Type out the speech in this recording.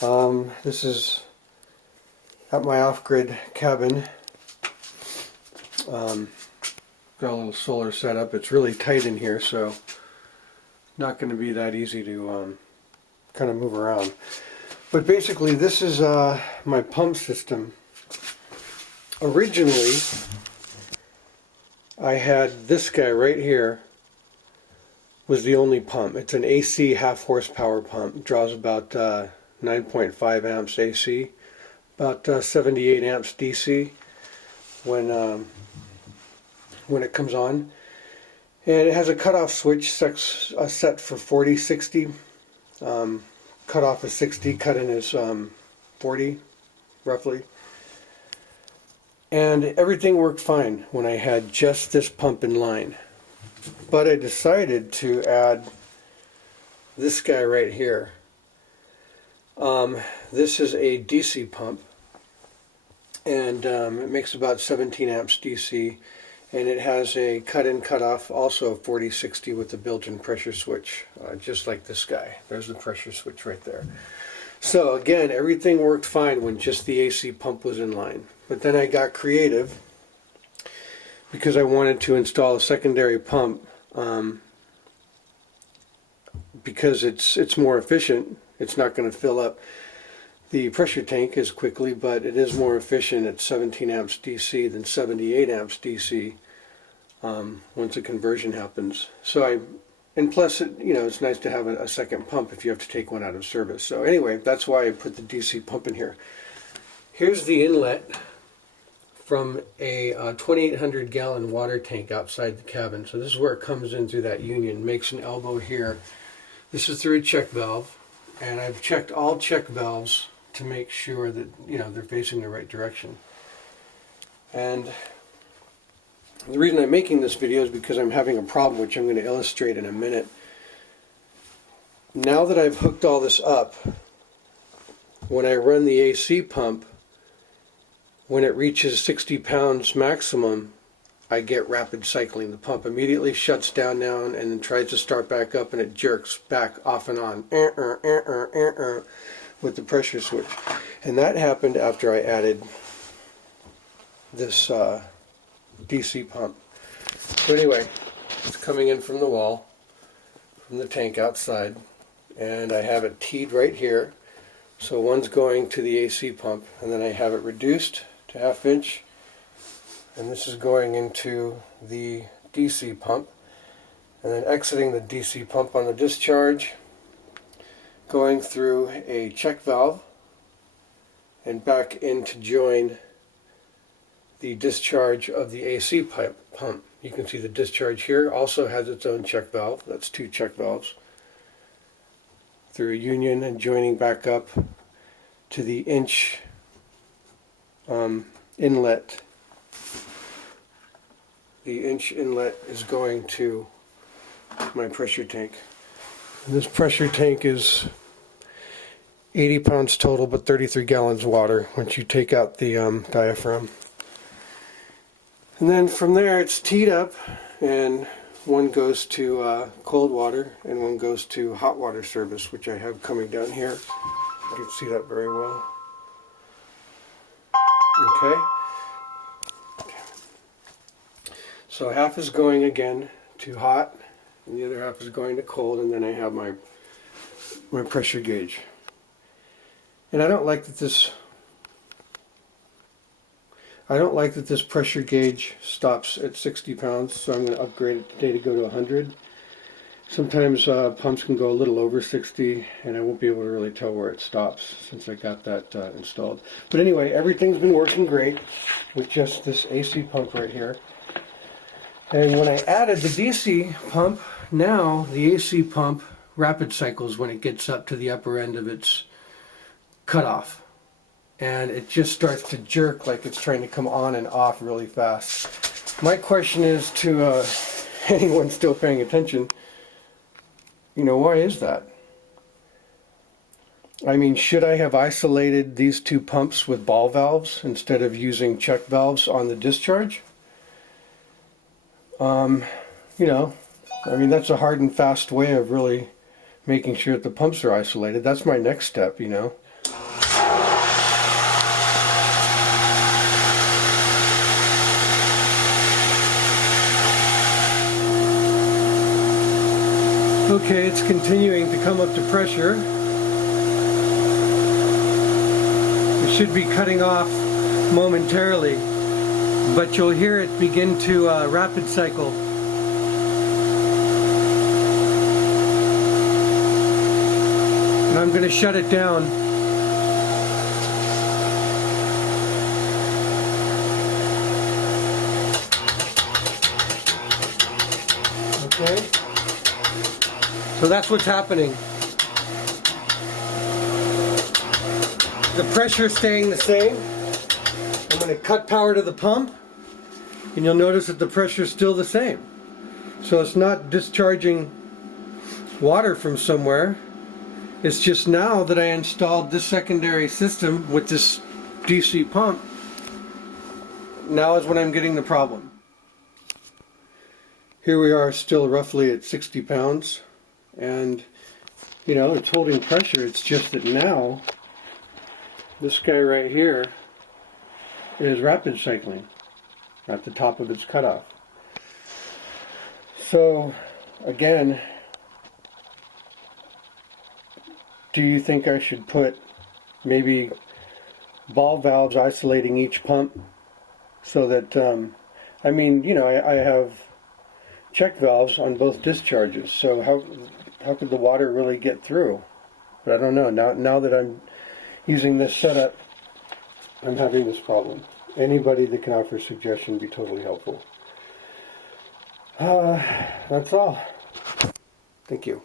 This is at my off-grid cabin. Got a little solar setup. It's really tight in here, so not going to be that easy to kind of move around. But basically, this is my pump system. Originally, I had this guy right here was the only pump. It's an AC half horsepower pump. It draws about 9.5 amps AC, about 78 amps DC when it comes on. And it has a cutoff switch set for 40-60. Cutoff is 60, cut in is 40, roughly. And everything worked fine when I had just this pump in line. But I decided to add this guy right here. This is a DC pump, and it makes about 17 amps DC, and it has a cut-in cut-off, also 40-60 with the built-in pressure switch, just like this guy. There's the pressure switch right there. So again, everything worked fine when just the AC pump was in line. But then I got creative because I wanted to install a secondary pump because it's more efficient. It's not going to fill up the pressure tank as quickly, but it is more efficient at 17 amps DC than 78 amps DC once a conversion happens. And plus, it's nice to have a second pump if you have to take one out of service. So anyway, that's why I put the DC pump in here. Here's the inlet from a 2,800 gallon water tank outside the cabin. So this is where it comes in through that union, makes an elbow here. This is through a check valve, and I've checked all check valves to make sure that they're facing the right direction. And the reason I'm making this video is because I'm having a problem, which I'm going to illustrate in a minute. Now that I've hooked all this up, when I run the AC pump, when it reaches 60 pounds maximum, I get rapid cycling. The pump immediately shuts down now and then tries to start back up, and it jerks back off and on with the pressure switch. And that happened after I added this DC pump. So anyway, it's coming in from the wall, from the tank outside, and I have it teed right here. So one's going to the AC pump, and then I have it reduced to 1/2 inch, and this is going into the DC pump, and then exiting the DC pump on the discharge, going through a check valve and back in to join the discharge of the AC pump. You can see the discharge here also has its own check valve. That's 2 check valves through a union and joining back up to the inch inlet. The inch inlet is going to my pressure tank. And this pressure tank is 80 pounds total, but 33 gallons water once you take out the diaphragm. And then from there it's teed up, and one goes to cold water and one goes to hot water service, which I have coming down here. You can see that very well. Okay. So half is going again to hot, and the other half is going to cold, and then I have my pressure gauge. And I don't like that this pressure gauge stops at 60 pounds, so I'm going to upgrade it today to go to 100. Sometimes pumps can go a little over 60, and I won't be able to really tell where it stops since I got that installed. But anyway, everything's been working great with just this AC pump right here. And when I added the DC pump, now the AC pump rapid cycles when it gets up to the upper end of its cutoff. And it just starts to jerk like it's trying to come on and off really fast. My question is to anyone still paying attention, why is that? I mean, should I have isolated these 2 pumps with ball valves instead of using check valves on the discharge? I mean, that's a hard and fast way of really making sure that the pumps are isolated. That's my next step, Okay, it's continuing to come up to pressure. It should be cutting off momentarily, but you'll hear it begin to rapid cycle. And I'm going to shut it down. Okay. So that's what's happening. The pressure is staying the same. I'm going to cut power to the pump, and you'll notice that the pressure is still the same. So it's not discharging water from somewhere. It's just now that I installed this secondary system with this DC pump, now is when I'm getting the problem. Here we are still roughly at 60 pounds, and you know, it's holding pressure. It's just that now this guy right here is rapid cycling at the top of its cutoff. So again, do you think I should put maybe ball valves isolating each pump so that I mean, you know, I have check valves on both discharges, so how could the water really get through? But I don't know. Now that I'm using this setup, I'm having this problem. Anybody that can offer a suggestion would be totally helpful. That's all. Thank you.